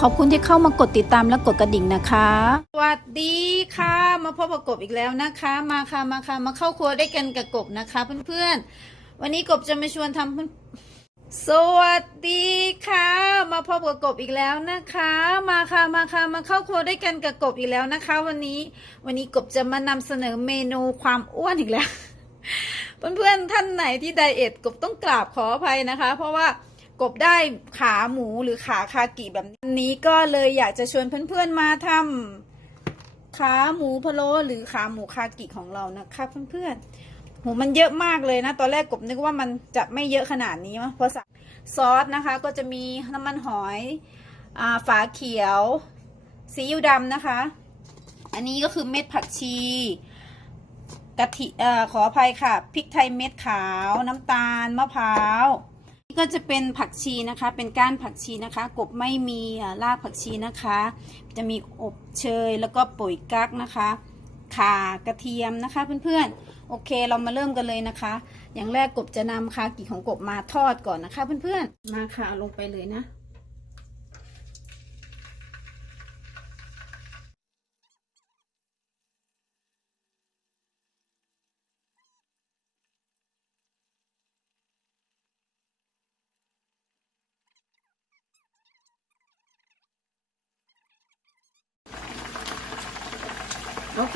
ขอบคุณที่เข้ามากดติดตามและกดกระดิ่งนะคะ สวัสดีค่ะ มาพบกับกบอีกแล้วนะคะ มาค่ะมาค่ะมาเข้าครัวได้กันกับกบนะคะ เพื่อนๆ วันนี้กบจะมาชวนทำสวัสดีค่ะ มาพบกับกบอีกแล้วนะคะ มาค่ะมาค่ะมาเข้าครัวได้กันกับกบอีกแล้วนะคะ วันนี้วันนี้กบจะมานำเสนอเมนูความอ้วนอีกแล้ว เพื่อนๆท่านไหนที่ไดเอทกบต้องกราบขออภัยนะคะ เพราะว่า กบได้ขาหมูหรือขาคากิแบบนี้นี้ก็เลยอยากจะชวนเพื่อนๆมาทำขาหมูพะโล้หรือขาหมูคากิของเรานะคะเพื่อนๆหมูมันเยอะมากเลยนะ ตอนแรกกบนึกว่ามันจะไม่เยอะขนาดนี้มั้งเพราะซอสนะคะ ก็จะมีน้ำมันหอยอฝาเขียวซีอิ๊วดำนะคะ อันนี้ก็คือเม็ดผักชีกะทิอขออภัยค่ะพริกไทยเม็ดขาว น้ำตาลมะพร้าว นี่ก็จะเป็นผักชีนะคะ เป็นก้านผักชีนะคะ กบไม่มีอ่ารากผักชีนะคะ จะมีอบเชยแล้วก็ปุ๋ยกักนะคะข่ากระเทียมนะคะเพื่อนๆ โอเคเรามาเริ่มกันเลยนะคะ อย่างแรกกบจะนำคากิของกบมาทอดก่อนนะคะเพื่อนๆ มาค่ะเอาลงไปเลยนะ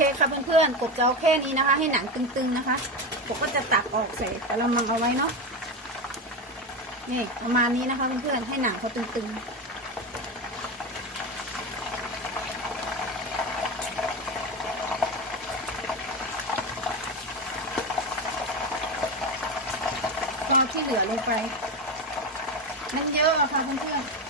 เคค่ะเพื่อนๆกบจะเอาแค่นี้นะคะ ให้หนังตึงๆนะคะกบก็จะตักออกใส่กระมังเอาไว้เนาะนี่ประมาณนี้นะคะเพื่อนๆให้หนังเขาตึงๆเอาที่เหลือลงไป มันเยอะอะค่ะเพื่อนๆ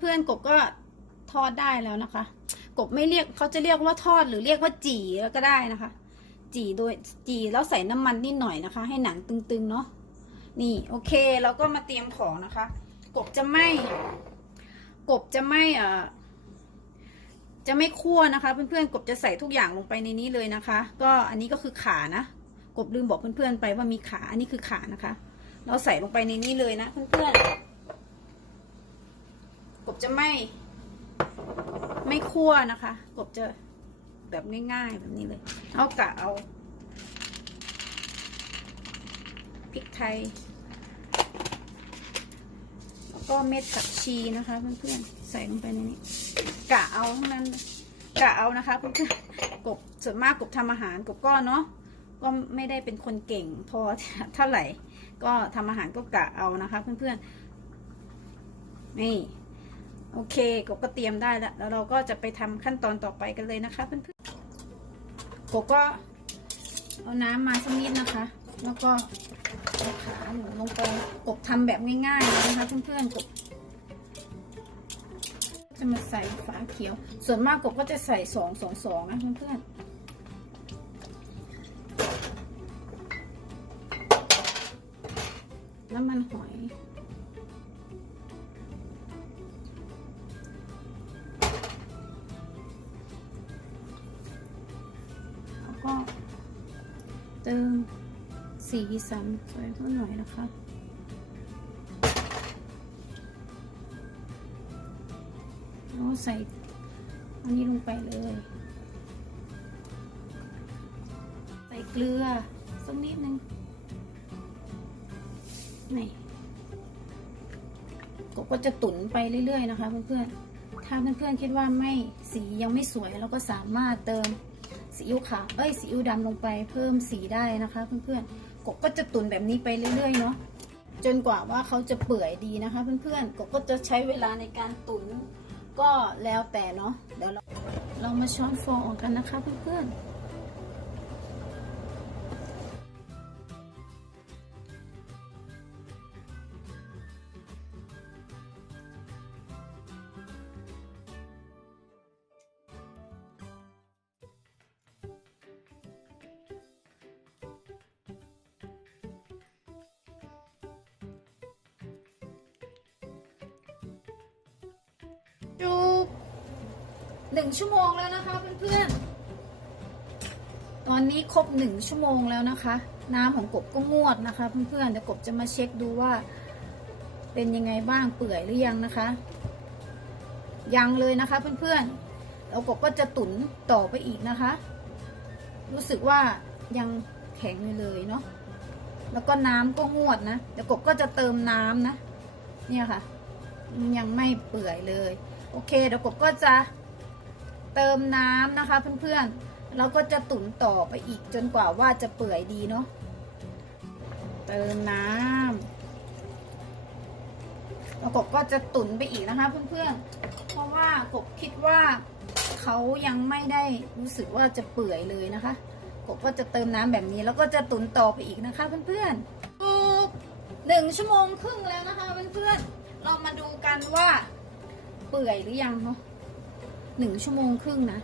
เพื่อนๆกบก็ทอดได้แล้วนะคะ กบไม่เรียกเขาจะเรียกว่าทอดหรือเรียกว่าจี่แล้วก็ได้นะคะ จี่โดยจี่แล้วใส่น้ำมันนิดหน่อยนะคะ ให้หนังตึงๆเนาะนี่โอเคเราก็มาเตรียมของนะคะ กบจะไม่กบจะไม่เอ่อจะไม่คั่วนะคะ เพื่อนๆกบจะใส่ทุกอย่างลงไปในนี้เลยนะคะ ก็อันนี้ก็คือขานะกบลืมบอกเพื่อนๆไปว่ามีขาอันนี้คือขานะคะ เราใส่ลงไปในนี้เลยนะเพื่อนๆ จะไม่ ไม่คั่วนะคะ กบจะแบบง่ายๆแบบนี้เลย เอากะเอาพริกไทย แล้วก็เม็ดผักชีนะคะเพื่อนๆใส่ลงไปในนี้กะเอาทั้งนั้นกะเอานะคะเพื่อนๆกบส่วนมากกบทำอาหารกบก็เนาะก็ไม่ได้เป็นคนเก่งพอเท่าไหร่ ก็ทำอาหารก็กะเอานะคะ เพื่อนๆนี่ โอเคกบก็เตรียมได้แล้วแล้วเราก็จะไปทำขั้นตอนต่อไปกันเลยนะคะเพื่อนๆกบก็เอาน้ำมาสักนิดนะคะ แล้วก็เอาขาหมูลงไปกบทำแบบง่ายๆนะคะเพื่อนๆกบจะมาใส่ฝาเขียว ส่วนมากกบก็จะใส่สองสองสองนะเพื่อนๆน้ำมันหอย ก็เติมสีสันสวยเพิ่มหน่อยนะคะแล้วใส่อันนี้ลงไปเลย ใส่เกลือสักนิดนึงนี่กบก็จะตุ๋นไปเรื่อยๆนะคะเพื่อนๆ ถ้าเพื่อนๆคิดว่าไม่สียังไม่สวยเราก็สามารถเติม ซีอิ๊วขาวเอ้ยซีอิ๊วดำลงไปเพิ่มสีได้นะคะเพื่อนๆกบก็จะตุนแบบนี้ไปเรื่อยๆเนาะจนกว่าว่าเขาจะเปื่อยดีนะคะเพื่อนๆกบก็จะใช้เวลาในการตุนก็แล้วแต่เนาะเดี๋ยวเราเรามาช้อนฟองออกกันนะคะเพื่อนๆ หนึ่งชั่วโมงแล้วนะคะเพื่อนๆ ตอนนี้ครบหนึ่งชั่วโมงแล้วนะคะ น้ำของกบก็งวดนะคะเพื่อนๆเดี๋ยวกบจะมาเช็คดูว่า เป็นยังไงบ้างเปื่อยหรือยังนะคะ ยังเลยนะคะเพื่อนๆแล้วกบก็จะตุ๋นต่อไปอีกนะคะ รู้สึกว่ายังแข็งอยู่เลยเนาะแล้วก็น้ำก็งวดนะเดี๋ยวกบก็จะเติมน้ำนะ เนี่ยค่ะ ยังไม่เปื่อยเลย โอเคเดี๋ยวกบก็จะ เติมน้ำนะคะเพื่อนๆแล้วก็จะตุ๋นต่อไปอีกจนกว่าว่าจะเปื่อยดีเนาะเติมน้ำแล้วกบก็จะตุ๋นไปอีกนะคะเพื่อนๆ เพราะว่ากบคิดว่าเขายังไม่ได้รู้สึกว่าจะเปื่อยเลยนะคะ กบก็จะเติมน้ำแบบนี้แล้วก็จะตุ๋นต่อไปอีกนะคะเพื่อนๆปุ๊บหนึ่งชั่วโมงครึ่งแล้วนะคะเพื่อนๆ เรามาดูกันว่าเปื่อยหรือยังเนาะ หนึ่งชั่วโมงครึ่งนะ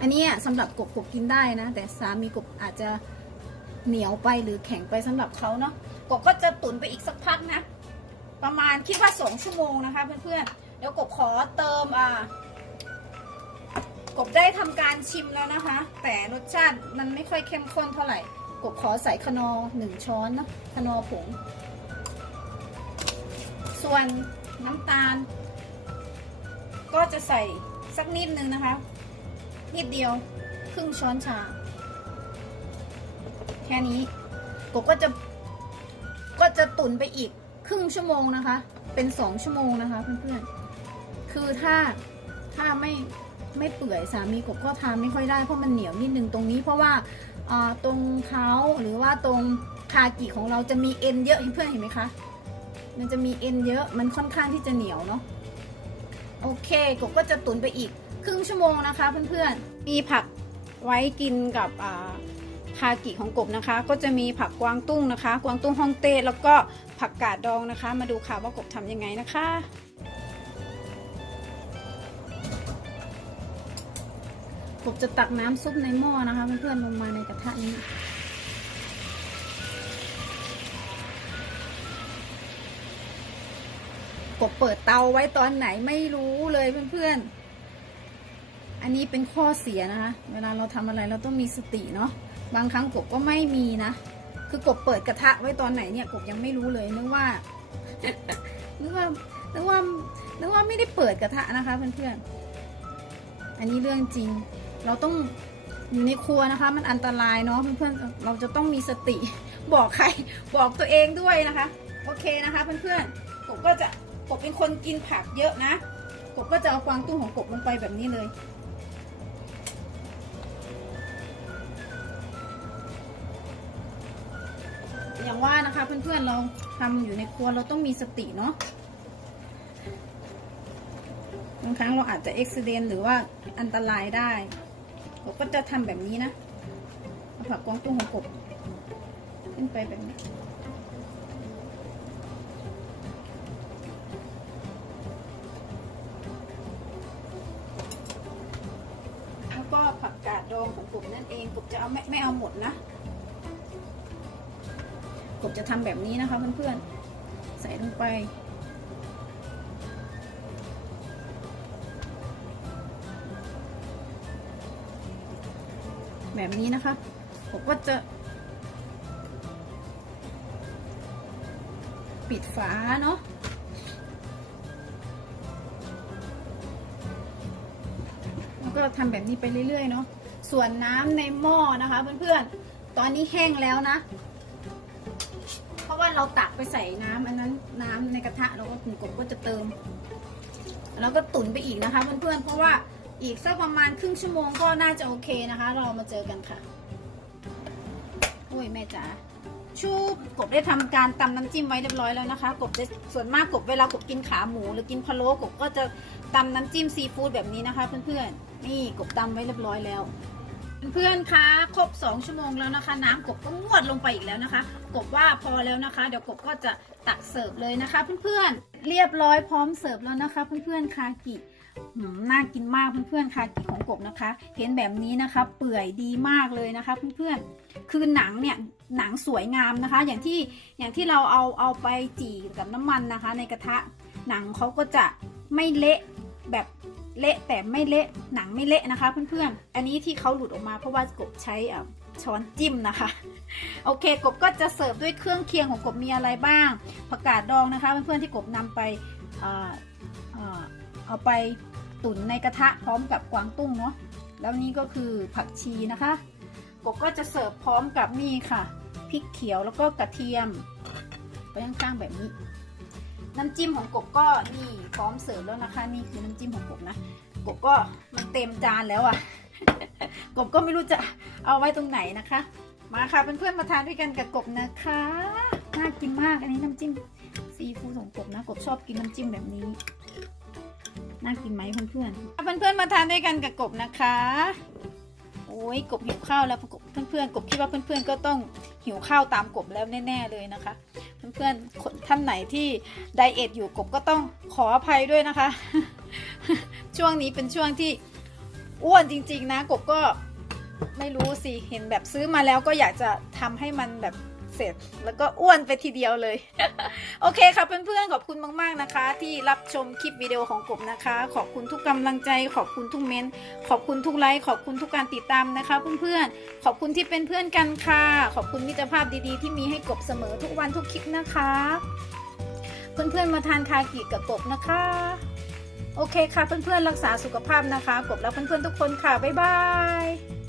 อันนี้สำหรับกบกบกินได้นะ แต่สามีกบอาจจะเหนียวไปหรือแข็งไปสำหรับเขาเนาะกบก็จะตุนไปอีกสักพักนะ ประมาณคิดว่าสองชั่วโมงนะคะเพื่อนๆเดี๋ยวกบขอเติมอ่ากบได้ทำการชิมแล้วนะคะ แต่รสชาติมันไม่ค่อยเข้มข้นเท่าไหร่กบขอใส่คนอหนึ่งช้อนเนาะคนอผง ส่วนน้ำตาล ก็จะใส่สักนิดนึงนะคะ นิดเดียวครึ่งช้อนชา แค่นี้กก็จะก็จะตุนไปอีกครึ่งชั่วโมงนะคะ เป็นสองชั่วโมงนะคะ เพื่อนๆ คือถ้าถ้าไม่ไม่เปื่อยสามีกบก็ทานไม่ค่อยได้เพราะมันเหนียวนิดนึงตรงนี้ เพราะว่าอ่าตรงเท้าหรือว่าตรงคากิของเราจะมีเอ็นเยอะเพื่อนเห็นไหมคะ มันจะมีเอ็นเยอะ มันค่อนข้างที่จะเหนียวเนาะ โอเคกบก็จะตุนไปอีกครึ่งชั่วโมงนะคะเพื่อนๆ มีผักไว้กินกับอ่าคากิของกบนะคะ ก็จะมีผักกวางตุ้งนะคะ กวางตุ้งฮ่องเต้แล้วก็ผักกาดดองนะคะ มาดูค่ะว่ากบทำยังไงนะคะกบจะตักน้ำซุปในหม้อนะคะเพื่อนๆลงมาในกระทะนี้ กบเปิดเตาไว้ตอนไหนไม่รู้เลยเพื่อนๆ อันนี้เป็นข้อเสียนะคะ เวลาเราทำอะไรเราต้องมีสติเนาะ บางครั้งกบก็ไม่มีนะ คือกบเปิดกระทะไว้ตอนไหนเนี่ยกบยังไม่รู้เลยนึกว่า นึกว่า นึกว่า นึกว่าไม่ได้เปิดกระทะนะคะเพื่อนๆ อันนี้เรื่องจริง เราต้องอยู่ในครัวนะคะ มันอันตรายเนาะเพื่อนๆ เราจะต้องมีสติ บอกใคร บอกตัวเองด้วยนะคะ โอเคนะคะเพื่อนๆกบก็จะ กบเป็นคนกินผักเยอะนะ กบก็จะเอากวางตุ้งของกบลงไปแบบนี้เลยอย่างว่านะคะเพื่อนๆเราทำอยู่ในครัวเราต้องมีสติเนาะบางครั้งเราอาจจะเอ็กซิเดนหรือว่าอันตรายได้กบก็จะทำแบบนี้นะเอาผักกวางตุ้งของกบขึ้นไปแบบนี้ กบนั่นเองกบจะเอาไม่ไม่เอาหมดนะกบจะทำแบบนี้นะคะเพื่อนๆ ใส่ลงไป แบบนี้นะคะผมก็จะ ปิดฝาเนาะแล้วก็ทำแบบนี้ไปเรื่อยๆเนาะ ส่วนน้ำในหม้อนะคะเพื่อนๆ ตอนนี้แห้งแล้วนะ เพราะว่าเราตักไปใส่น้ำอันนั้นน้ำในกระทะแล้วก็กลุ่มกบก็จะเติม แล้วก็ตุ๋นไปอีกนะคะเพื่อนๆ เพราะว่าอีกสักประมาณครึ่งชั่วโมงก็น่าจะโอเคนะคะ เรามาเจอกันค่ะ โอ้ยแม่จ๋าชูกบได้ทำการตำน้ำจิ้มไว้เรียบร้อยแล้วนะคะ กบจะส่วนมากกบเวลากบกินขาหมู หรือกินพะโล้กบก็จะตำน้ำจิ้มซีฟู้ดแบบนี้นะคะ เพื่อนๆ นี่กบตำไว้เรียบร้อยแล้ว เพื่อนคะครบ 2 ชั่วโมงแล้วนะคะ น้ำกบก็งวดลงไปอีกแล้วนะคะ กบว่าพอแล้วนะคะ เดี๋ยวกบก็จะตักเสิร์ฟเลยนะคะ เพื่อนๆเรียบร้อยพร้อมเสิร์ฟแล้วนะคะ เพื่อนๆคากิน่ากินมากเพื่อนๆคากิของกบนะคะ เห็นแบบนี้นะคะ เปื่อยดีมากเลยนะคะ เพื่อนๆคือหนังเนี่ยหนังสวยงามนะคะ อย่างที่อย่างที่เราเอาเอาไปจี่กับน้ำมันนะคะ ในกระทะหนังเขาก็จะไม่เละแบบ เละแต่ไม่เละหนังไม่เละนะคะ เพื่อนๆ อันนี้ที่เขาหลุดออกมาเพราะว่ากบใช้ช้อนจิ้มนะคะ โอเค กบก็จะเสิร์ฟด้วยเครื่องเคียงของกบมีอะไรบ้างผักกาดดองนะคะ เพื่อนๆที่กบนำไปเอาไปตุ๋นในกระทะพร้อมกับกวางตุ้งเนาะแล้วนี่ก็คือผักชีนะคะ กบก็จะเสิร์ฟพร้อมกับนี่ค่ะพริกเขียวแล้วก็กระเทียมไปข้างๆแบบนี้ น้ำจิ้มของกบก็นี่พร้อมเสิร์ฟแล้วนะคะ นี่คือน้ำจิ้มของกบนะกบก็มันเต็มจานแล้วอะ่ะกบก็ไม่รู้จะเอาไว้ตรงไหนนะคะ มาค่ะเพื่อนๆมาทานด้วยกันกับกบนะคะน่ากินมากอันนี้น้ำจิ้มซีฟู้ดของกบนะกบชอบกินน้ำจิ้มแบบนี้น่ากินไหมเพื่อนๆเพื่อนๆมาทานด้วยกันกับกบนะคะ โอ้ยกบหิวข้าวแล้วเพื่อนๆกบคิดว่าเพื่อนๆก็ต้องหิวข้าวตามกบแล้วแน่ ๆเลยนะคะ เพื่อนๆคนท่านไหนที่ไดเอทอยู่กบก็ต้องขออภัยด้วยนะคะ ช่วงนี้เป็นช่วงที่อ้วนจริง ๆ นะกบก็ไม่รู้สิเห็นแบบซื้อมาแล้วก็อยากจะทำให้มันแบบ เสร็จ แล้วก็อ้วนไปทีเดียวเลย โอเคค่ะเพื่อนๆ ขอบคุณมากๆนะคะ ที่รับชมคลิปวิดีโอของกบนะคะ ขอบคุณทุกกำลังใจ ขอบคุณทุกเม้นต์ขอบคุณทุกไลค์ขอบคุณทุกการติดตามนะคะ เพื่อนๆ ขอบคุณที่เป็นเพื่อนกันค่ะ ขอบคุณมิตรภาพดีๆ ที่มีให้กบเสมอทุกวันทุกคลิปนะคะ เพื่อนๆมาทานคากิกับกบนะคะโอเคค่ะเพื่อนๆรักษาสุขภาพนะคะกบและเพื่อนๆทุกคนค่ะบ๊ายบาย